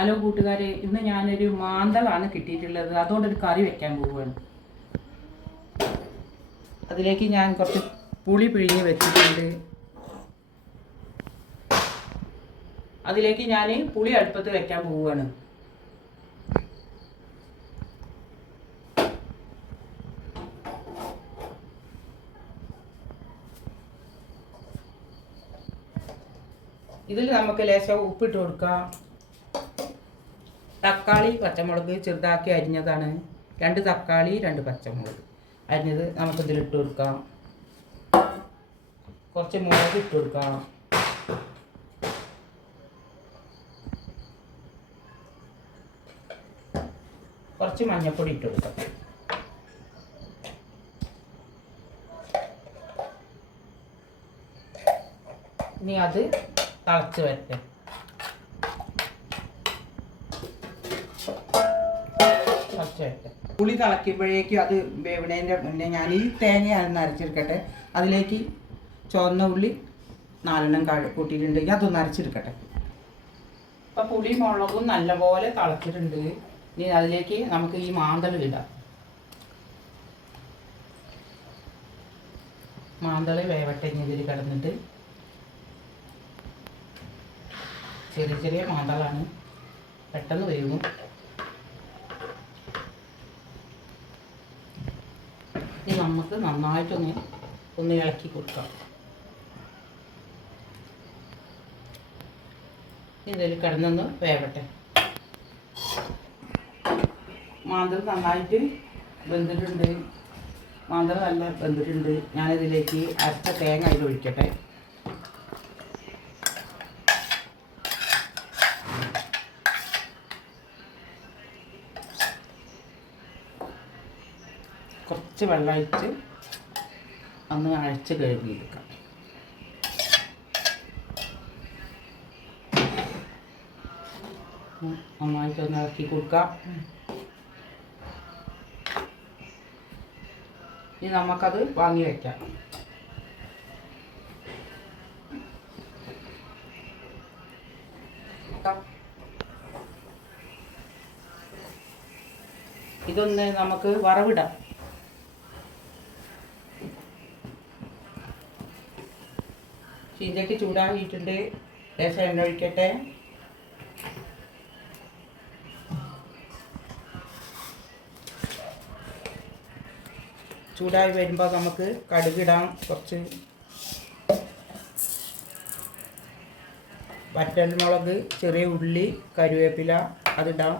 Hello കൂട്ടുകാരെ, ഇന്ന് ഞാനൊരു മാന്തളാണ് കിട്ടിയിട്ടുള്ളത്. അതുകൊണ്ടൊരു കറി വെക്കാൻ പോവുകയാണ്. അതിലേക്ക് ഞാൻ കുറച്ച് പുളി പിഴിഞ്ഞ് വെച്ചിട്ടുണ്ട്. അതിലേക്ക് ഞാൻ പുളി അടുപ്പത്ത് വെക്കാൻ പോവുകയാണ്. ഇതിൽ നമുക്ക് ലേശം ഉപ്പിട്ട് കൊടുക്കാം. തക്കാളി പച്ചമുളക് ചെറുതാക്കി അരിഞ്ഞതാണ്. 2 തക്കാളി 2 പച്ചമുളക് അരിഞ്ഞത് നമുക്കിതിലിട്ട് കൊടുക്കാം. കുറച്ച് മുളക് ഇട്ട് കൊടുക്കാം. കുറച്ച് മഞ്ഞൾപ്പൊടി ഇട്ട് കൊടുക്കാം. ഇനി അത് തിളച്ച് വരട്ടെ. പുളി തിളയ്ക്കുമ്പോഴേക്കും അത് വേവണേൻ്റെ മുന്നേ ഞാൻ ഈ തേങ്ങയാണെന്ന് അരച്ചെടുക്കട്ടെ. അതിലേക്ക് ചുവന്ന ഉള്ളി 4 കൂട്ടിയിട്ടുണ്ടെങ്കിൽ അതൊന്ന് അരച്ചെടുക്കട്ടെ. അപ്പം പുളി മുളകും നല്ലപോലെ തിളച്ചിട്ടുണ്ട്. ഇനി അതിലേക്ക് നമുക്ക് ഈ മാന്തൾ ഇടാം. മാന്തൾ വേവട്ടെ. ഇനി ഇതിൽ കിടന്നിട്ട് ചെറിയ ചെറിയ മാന്തളാണ്, പെട്ടെന്ന് വേവും. ഇനി നമുക്ക് നന്നായിട്ടൊന്ന് ഇളക്കി കൊടുക്കാം. ഇതിൽ കിടന്നൊന്ന് വേവട്ടെ. മാന്തൾ നന്നായിട്ട് വെന്തിട്ടുണ്ട്. മാന്തൾ നല്ല വെന്തിട്ടുണ്ട്. ഞാനിതിലേക്ക് അരച്ച തേങ്ങ അതിൽ ഒഴിക്കട്ടെ. കുറച്ച് വെള്ളം ഒഴിച്ച് ഒന്ന് അരച്ച് കഴുകിയെടുക്കാം. നന്നായിട്ടൊന്ന് ഇളക്കി കൊടുക്കാം. ഇനി നമുക്കത് വാങ്ങി വയ്ക്കാം. ഇതൊന്ന് നമുക്ക് വറവിടാം. ചീഞ്ചട്ടി ചൂടാക്കിയിട്ടുണ്ട്. ലേശം എണ്ണ ഒഴിക്കട്ടെ. ചൂടായി വരുമ്പോൾ നമുക്ക് കടുകിടാം. കുറച്ച് വറ്റൽമുളക്, ചെറിയ ഉള്ളി, കറിവേപ്പില അതിടാം.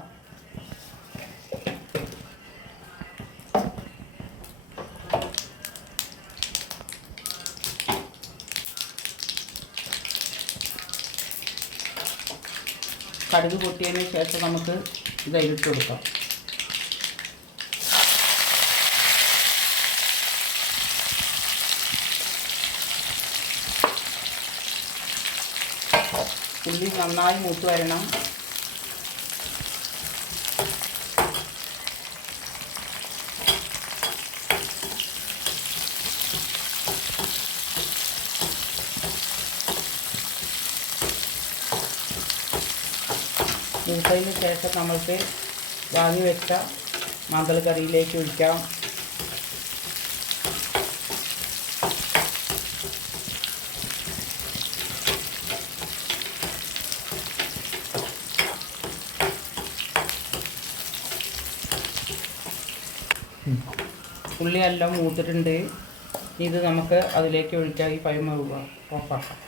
കടുക് പൊട്ടിയതിന് ശേഷം നമുക്ക് ഇതിലിട്ട് കൊടുക്കാം. ഉള്ളി നന്നായി മൂത്ത് വരണം. മൂത്തതിന് ശേഷം നമ്മൾക്ക് വാങ്ങി വെച്ച മാന്തൾ കറിയിലേക്ക് ഒഴിക്കാം. ഉള്ളി എല്ലാം മൂത്തിട്ടുണ്ട്. ഇത് നമുക്ക് അതിലേക്ക് ഒഴിക്കാം. ഈ പഴമ ഓഫാക്കാം.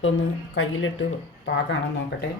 ഇതൊന്ന് കയ്യിലിട്ട് പാകാണെന്ന് നോക്കട്ടെ.